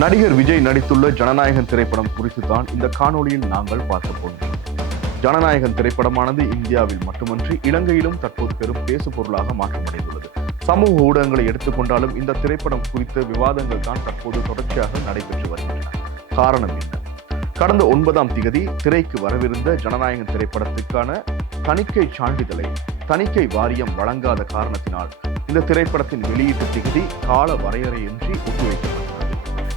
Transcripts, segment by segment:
நடிகர் விஜய் நடித்துள்ள ஜனநாயகன் திரைப்படம் குறித்து தான் இந்த காணொளியில் நாங்கள் பார்க்க போகிறோம். ஜனநாயகன் திரைப்படமானது இந்தியாவில் மட்டுமன்றி இலங்கையிலும் தற்போது பெரும் பேசு பொருளாக மாற்றமடைந்துள்ளது. சமூக ஊடகங்களை எடுத்துக்கொண்டாலும் இந்த திரைப்படம் குறித்த விவாதங்கள் தான் தற்போது தொடர்ச்சியாக நடைபெற்று வருகின்றன. காரணம் என்ன? கடந்த ஒன்பதாம் திகதி திரைக்கு வரவிருந்த ஜனநாயகன் திரைப்படத்துக்கான தணிக்கை சான்றிதழை தணிக்கை வாரியம் வழங்காத காரணத்தினால் இந்த திரைப்படத்தின் வெளியீட்டு திகதி கால வரையறையின்றி ஒத்திவைக்கப்பட்டது.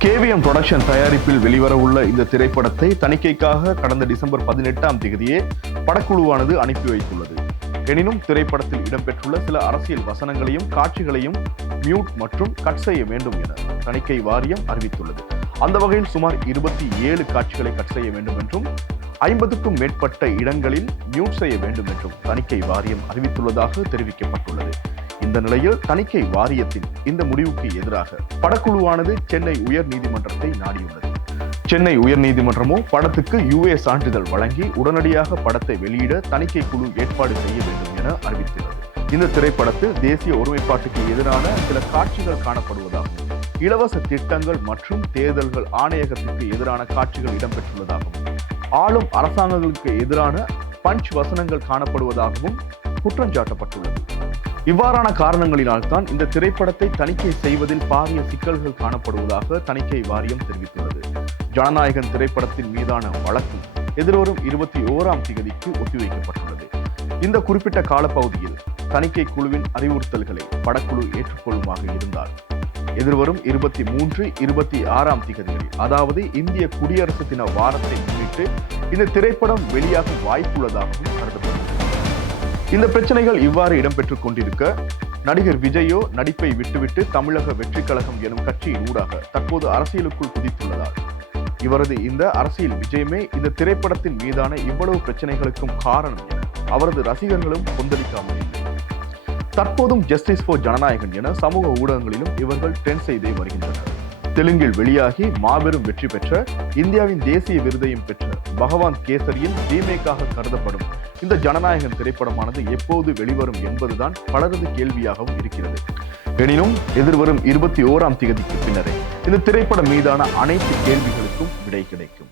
கேவிஎம் புரொடக்ஷன் தயாரிப்பில் வெளிவரவுள்ள இந்த திரைப்படத்தை தணிக்கைக்காக கடந்த டிசம்பர் பதினெட்டாம் தேதியே படக்குழுவானது அனுப்பி வைத்துள்ளது. எனினும் திரைப்படத்தில் இடம்பெற்றுள்ள சில அரசியல் வசனங்களையும் காட்சிகளையும் மியூட் மற்றும் கட் செய்ய வேண்டும் என தணிக்கை வாரியம் அறிவித்துள்ளது. அந்த வகையில் சுமார் இருபத்தி ஏழு காட்சிகளை கட் செய்ய வேண்டும் என்றும் ஐம்பதுக்கும் மேற்பட்ட இடங்களில் மியூட் செய்ய வேண்டும் என்றும் தணிக்கை வாரியம் அறிவித்துள்ளதாக தெரிவிக்கப்பட்டுள்ளது. இந்த நிலையில் தணிக்கை வாரியத்தின் இந்த முடிவுக்கு எதிராக படக்குழுவானது சென்னை உயர் நீதிமன்றத்தை நாடியுள்ளது. சென்னை உயர் நீதிமன்றமோ படத்துக்கு யுஏ சான்றிதழ் வழங்கி உடனடியாக படத்தை வெளியிட தணிக்கை குழு ஏற்பாடு செய்ய வேண்டும் என அறிவித்துள்ளது. இந்த திரைப்படத்தில் தேசிய ஒருமைப்பாட்டுக்கு எதிரான சில காட்சிகள் காணப்படுவதாகவும் இலவச திட்டங்கள் மற்றும் தேர்தல்கள் ஆணையகத்திற்கு எதிரான காட்சிகள் இடம்பெற்றுள்ளதாகவும் ஆளும் அரசாங்கங்களுக்கு எதிரான பஞ்ச் வசனங்கள் காணப்படுவதாகவும் குற்றம் சாட்டப்பட்டுள்ளது. இவ்வாறான காரணங்களினால் தான் இந்த திரைப்படத்தை தணிக்கை செய்வதில் பாரிய சிக்கல்கள் காணப்படுவதாக தணிக்கை வாரியம் தெரிவித்துள்ளது. ஜனநாயகன் திரைப்படத்தின் மீதான வழக்கு எதிர்வரும் இருபத்தி ஓராம் தேதிக்கு ஒத்திவைக்கப்பட்டுள்ளது. இந்த குறிப்பிட்ட காலப்பகுதியில் தணிக்கை குழுவின் அறிவுறுத்தல்களை படக்குழு ஏற்றுக்கொள்ளுமாக இருந்தால் எதிர்வரும் இருபத்தி மூன்று இருபத்தி ஆறாம் திகதிகளில் அதாவது இந்திய குடியரசு தின வாரத்தை முன்னிட்டு இந்த திரைப்படம் வெளியாக வாய்ப்புள்ளதாகவும் கருதப்படுகிறது. இந்த பிரச்சனைகள் இவ்வாறு இடம்பெற்றுக் கொண்டிருக்க நடிகர் விஜயோ நடிப்பை விட்டுவிட்டு தமிழக வெற்றி கழகம் எனும் கட்சியின் ஊடாக தற்போது அரசியலுக்குள் குதித்துள்ளதால். இவரது இந்த அரசியல் விஜயமே இந்த திரைப்படத்தின் மீதான இவ்வளவு பிரச்சனைகளுக்கும் காரணம் என அவரது ரசிகர்களும் கொந்தளிக்காமல் இல்லை. தற்போதும் ஜஸ்டிஸ் ஃபார் ஜனநாயகன் என சமூக ஊடகங்களிலும் இவர்கள் ட்ரெண்ட் செய்தே வருகின்றனர். தெலுங்கில் வெளியாகி மாபெரும் வெற்றி பெற்ற இந்தியாவின் தேசிய விருதையும் பெற்ற பகவான் கேசரியின் ரீமேக்காக கருதப்படும் இந்த ஜனநாயகம் திரைப்படமானது எப்போது வெளிவரும் என்பதுதான் பலரது கேள்வியாகவும் இருக்கிறது. எனினும் எதிர்வரும் இருபத்தி ஓராம் தேதிக்கு பின்னரே இந்த திரைப்படம் மீதான அனைத்து கேள்விகளுக்கும் விடை கிடைக்கும்.